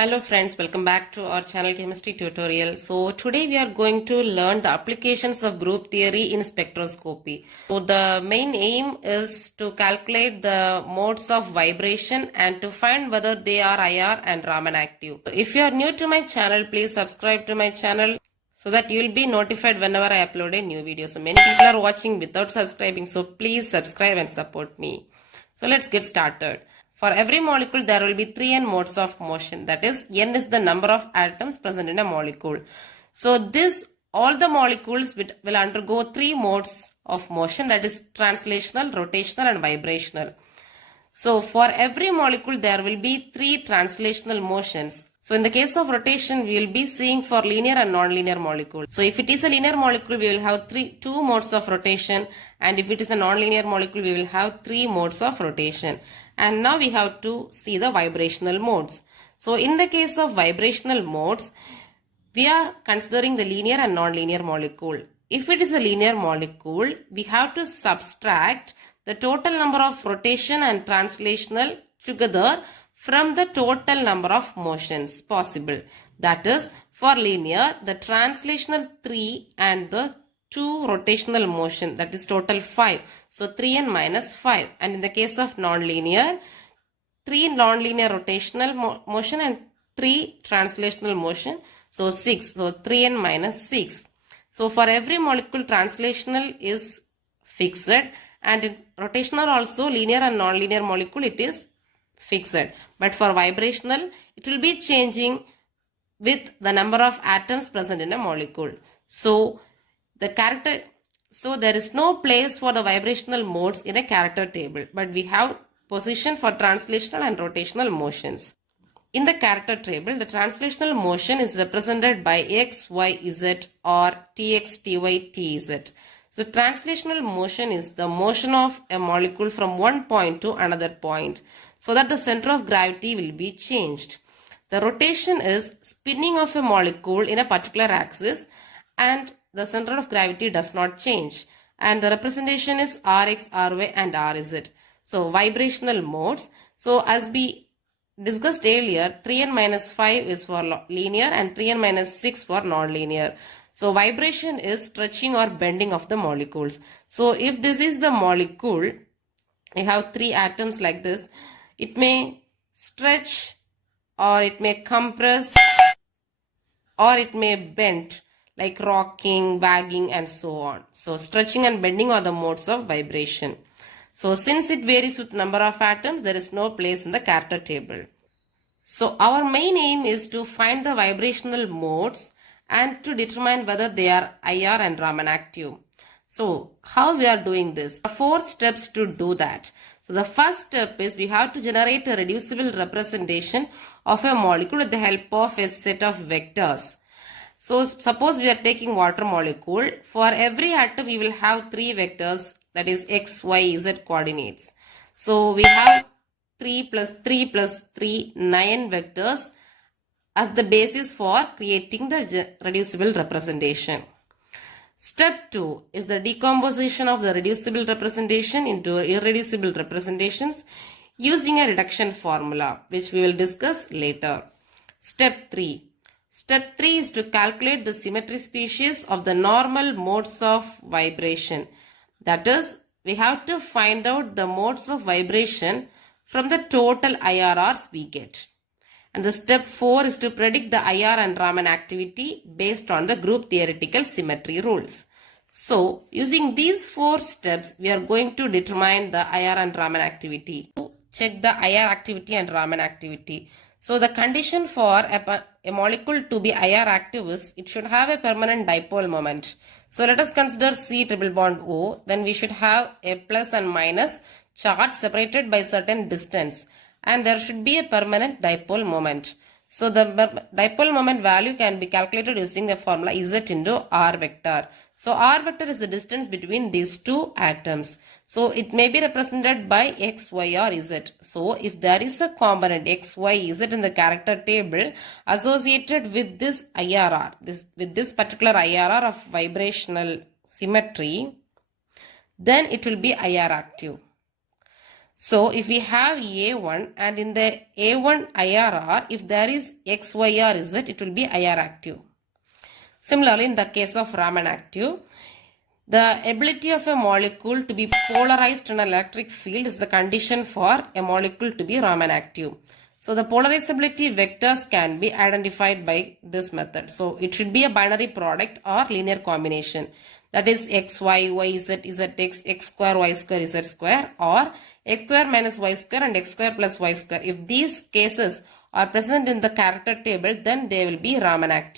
Hello friends, welcome back to our channel chemistry tutorial. So today we are going to learn the applications of group theory in spectroscopy. So the main aim is to calculate the modes of vibration and to find whether they are IR and Raman active. So if you are new to my channel, please subscribe to my channel so that you will be notified whenever I upload a new video. So many people are watching without subscribing, so please subscribe and support me. So let's get started. For every molecule, there will be 3n modes of motion. That is, n is the number of atoms present in a molecule. So all the molecules will undergo 3 modes of motion, that is translational, rotational and vibrational. So for every molecule, there will be 3 translational motions. So in the case of rotation, we will be seeing for linear and non-linear molecule. So if it is a linear molecule, we will have 2 modes of rotation, and if it is a non-linear molecule, we will have 3 modes of rotation. And now we have to see the vibrational modes. So in the case of vibrational modes, we are considering the linear and non-linear molecule. If it is a linear molecule, we have to subtract the total number of rotation and translational together from the total number of motions possible. That is, for linear, the translational 3 and the 2 rotational motion, that is total 5. So 3n minus 5. And in the case of non-linear, 3 non-linear rotational motion and 3 translational motion. So 6. So 3n minus 6. So for every molecule, translational is fixed, and in rotational also, linear and non-linear molecule, it is fixed. But for vibrational, it will be changing with the number of atoms present in a molecule. So there is no place for the vibrational modes in a character table, but we have position for translational and rotational motions. In the character table, the translational motion is represented by x, y, z or tx, ty, tz. So translational motion is the motion of a molecule from one point to another point, so that the center of gravity will be changed. The rotation is spinning of a molecule in a particular axis, and the center of gravity does not change. And the representation is Rx, Ry and Rz. So vibrational modes. So as we discussed earlier, 3n minus 5 is for linear and 3n minus 6 for non-linear. So vibration is stretching or bending of the molecules. So if this is the molecule, we have 3 atoms like this. It may stretch, or it may compress, or it may bend, like rocking, wagging and so on. So stretching and bending are the modes of vibration. So since it varies with number of atoms, there is no place in the character table. So our main aim is to find the vibrational modes and to determine whether they are IR and Raman active. So how we are doing this? There are 4 steps to do that. So the first step is we have to generate a reducible representation of a molecule with the help of a set of vectors. So suppose we are taking water molecule. For every atom we will have 3 vectors, that is x, y, z coordinates. So we have 3 plus 3 plus 3, 9 vectors as the basis for creating the reducible representation. Step 2 is the decomposition of the reducible representation into irreducible representations using a reduction formula, which we will discuss later. Step 3. Step 3 is to calculate the symmetry species of the normal modes of vibration. That is, we have to find out the modes of vibration from the total IRRs we get. And the step 4 is to predict the IR and Raman activity based on the group theoretical symmetry rules. So, using these 4 steps, we are going to determine the IR and Raman activity. To check the IR activity and Raman activity. So, the condition for a molecule to be IR active is it should have a permanent dipole moment. So, let us consider C triple bond O. Then we should have a plus and minus charge separated by certain distance. And there should be a permanent dipole moment. So the dipole moment value can be calculated using the formula Z into R vector. So R vector is the distance between these 2 atoms. So it may be represented by X, Y or Z. So if there is a component X, Y, Z in the character table associated with this IRR, with this particular IRR of vibrational symmetry, then it will be IR active. So if we have A1 and in the A1 IRR, if there is X, Y or Z, it will be IR active. Similarly, in the case of Raman active, the ability of a molecule to be polarized in an electric field is the condition for a molecule to be Raman active. So the polarizability vectors can be identified by this method. So it should be a binary product or linear combination. That is x, y, y, z, z, x square, y square, z square, or x square minus y square and x square plus y square. If these cases are present in the character table, then they will be Raman active.